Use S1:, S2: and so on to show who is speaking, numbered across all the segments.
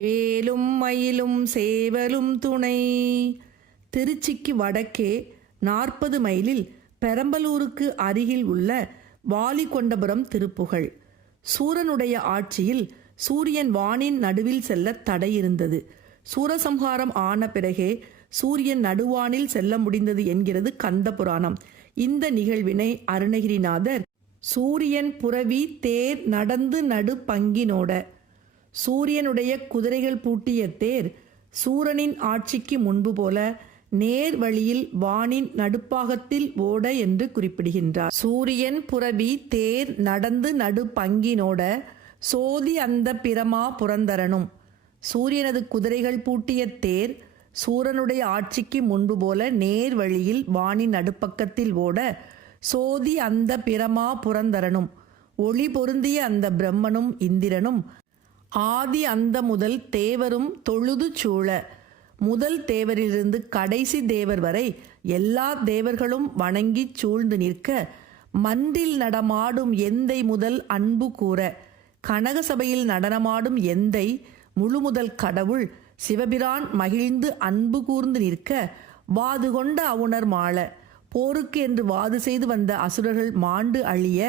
S1: வேலும் மயிலும் சேவலும் துணை. திருச்சிக்கு வடக்கே நாற்பது மைலில் பெரம்பலூருக்கு அருகில் உள்ள வாலிகொண்டபுரம் திருப்புகழ். சூரனுடைய ஆட்சியில் சூரியன் வானின் நடுவில் செல்ல தடை இருந்தது சூரசம்ஹாரம் ஆன பிறகே சூரியன் நடுவானில் செல்ல முடிந்தது என்கிறது கந்த புராணம் இந்த நிகழ்வினை அருணகிரிநாதர் சூரியன் புரவி தேர் நடந்து நடு பங்கினோட சூரியனுடைய குதிரைகள் பூட்டிய தேர் சூரனின் ஆட்சிக்கு முன்பு போல நேர் வழியில் வானின் நடுப்பாகத்தில் ஓட என்று குறிப்பிடுகின்றார். சூரியன் புரவி தேர் நடந்து நடு பங்கினோட சோதி அந்த பிரமா புரந்தரனும். சூரியனது குதிரைகள் பூட்டிய தேர் சூரனுடைய ஆட்சிக்கு முன்பு போல நேர் வழியில் வானின் நடுப்பக்கத்தில் ஓட சோதி அந்த பிரமா புரந்தரனும். ஒளி பொருந்திய அந்த பிரம்மனும் இந்திரனும் ஆதி அந்த முதல் தேவரும் தொழுது சூழ. முதல் தேவரிலிருந்து கடைசி தேவர் வரை எல்லா தேவர்களும் வணங்கிச் சூழ்ந்து நிற்க மன்றில் நடமாடும் எந்தை முதல் அன்பு கூற கனகசபையில் நடனமாடும் எந்தை முழு முதல் கடவுள் சிவபிரான் மகிழ்ந்து அன்பு கூர்ந்து நிற்க வாது கொண்ட அவுணர் மாள. போருக்கு என்று வாது செய்து வந்த அசுரர்கள் மாண்டு அழிய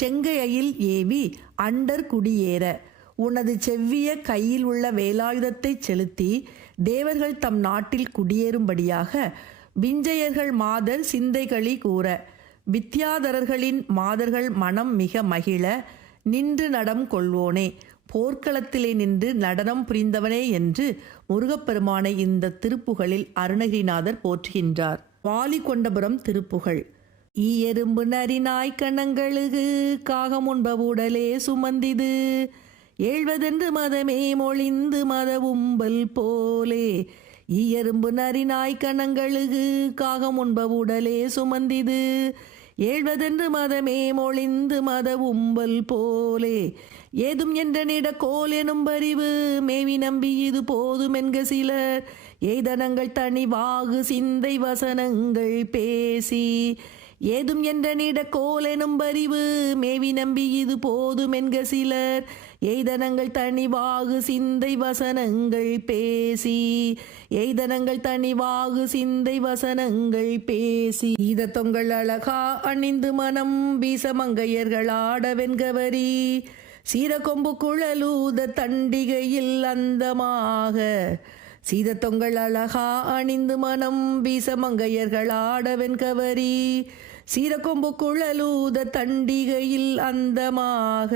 S1: செங்கையில் ஏவி அண்டர் குடியேற. உனது செவ்விய கையில் உள்ள வேலாயுதத்தை செலுத்தி தேவர்கள் தம் நாட்டில் குடியேறும்படியாக விஞ்சையர்கள் மாதர் சிந்தைகளி கூற வித்யாதரர்களின் மாதர்கள் மனம் மிக மகிழ நின்று நடம் கொள்வோனே போர்க்களத்திலே நின்று நடனம் புரிந்தவனே என்று முருகப்பெருமானை இந்த திருப்புகளில் அருணகிரிநாதர் போற்றுகின்றார். வாலிகொண்டபுரம் திருப்புகழ் ஈயெரும்பு நரிநாய் நாய்க்கணங்களுக்கு காகம் உண்ப உடலே சுமந்திது. ஏழ்வதென்று மதமே மொழிந்து மத உம்பல் போலே. ஈயரும்பு நரிநாய் கணங்களுக்கு காகம் உண்ப உடலே சுமந்திது. ஏழ்வதென்று மதமே மொழிந்து மத உம்பல் போலே. ஏதும் என்ற நிட கோல் எனும் பறிவு மேவி நம்பி இது போதும் என்க சிலர். ஏதனங்கள் தனி வாகு சிந்தை வசனங்கள் பேசி. ஏதும் என்ற நிட கோல் எனும் பரிவு மேவி நம்பி இது போதும் என்க சிலர். எய்தனங்கள் தனிவாகு சிந்தை வசனங்கள் பேசி. எய்தனங்கள் தனிவாகு சிந்தை வசனங்கள் பேசி. இத தொங்கள் அழகா அணிந்து மனம் வீசமங்கையர்கள் ஆடவென்கவரி. சீரகொம்பு குழலூத தண்டிகையில் அந்தமாக. சீத அழகா அணிந்து மனம் வீசமங்கையர்கள் ஆடவென் கவரி சீரகொம்பு குழலூத தண்டிகையில் அந்தமாக.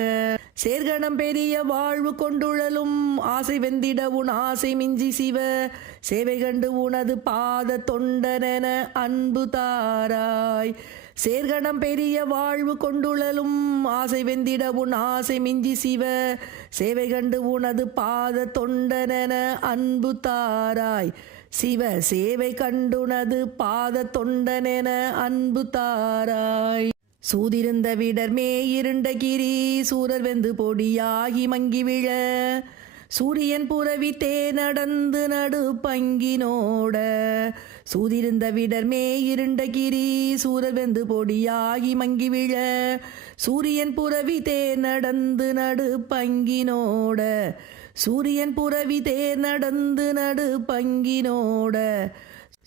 S1: சேர்கணம் பெரிய வாழ்வு கொண்டுழலும் ஆசை வெந்திட உன் ஆசை மிஞ்சி சிவ. சேவை கண்டு உனது பாத தொண்டனென அன்பு தாராய். சேர்கணம் பெரிய வாழ்வு கொண்டுழலும் ஆசை வெந்திட உன் ஆசை மிஞ்சி சிவ. சேவை கண்டு உனது பாத தொண்டனென அன்பு தாராய். சிவ சேவை கண்டுனது பாத தொண்டனென அன்பு தாராய். சூதிருந்த விடர்மே இருண்ட கிரி சூரர் வெந்து பொடியாகி மங்கி விழ. சூரியன் புறவி தே நடந்து நடு பங்கினோட சூதிருந்த விடர்மே இருண்ட கிரி சூரர் வெந்து பொடியாகி மங்கி விழ. சூரியன் புறவி தே நடந்து நடு பங்கினோட சூரியன் புறவி தேர் நடந்து நடு பங்கினோட.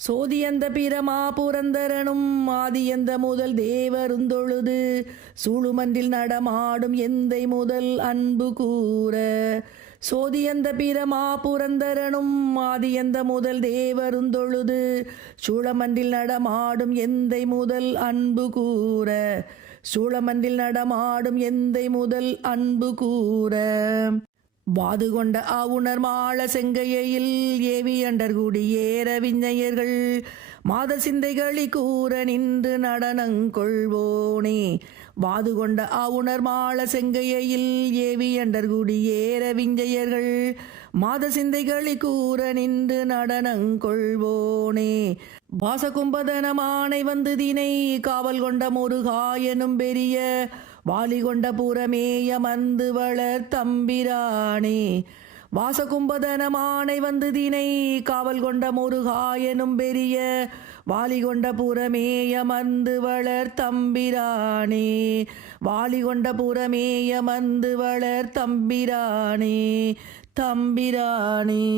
S1: சோதியந்த பிரமா புரந்தரனும் ஆதியந்த முதல் தேவருந்தொழுது. சூழுமன்றில் நடமாடும் எந்தை முதல் அன்பு கூற. சோதியந்த பிரமா புரந்தரனும் ஆதியந்த முதல் தேவருந்தொழுது. சூழமன்றில் நடமாடும் எந்தை முதல் அன்பு கூற. சூழமன்றில் நடமாடும் எந்தை முதல் அன்பு கூற. வாது கொண்ட ஆவுணர் மாள செங்கையில் ஏவி அண்டர்குடி ஏற விஞ்ஞையர்கள் மாத சிந்தைகளி கூற நின்று நடனங்கொள்வோனே வாது கொண்ட ஆவுணர் மாள செங்கையில் ஏவி அண்டர்குடி ஏற விஞ்சையர்கள் மாத சிந்தைகளி கூற நின்று நடனங்கொள்வோனே வாசகும்பதனமானை வந்து தினை காவல் கொண்ட முருகா எனும் பெரிய வாலிகொண்ட கொண்ட புறமேயமந்து வளர் தம்பிரானே. வாசகும்பதனமானை வந்து தினை காவல் கொண்ட முருகா எனும் பெரிய வாலிகொண்ட கொண்ட வளர் தம்பிரானே. வாலிகொண்ட கொண்ட வளர் தம்பிரானே தம்பிரானே.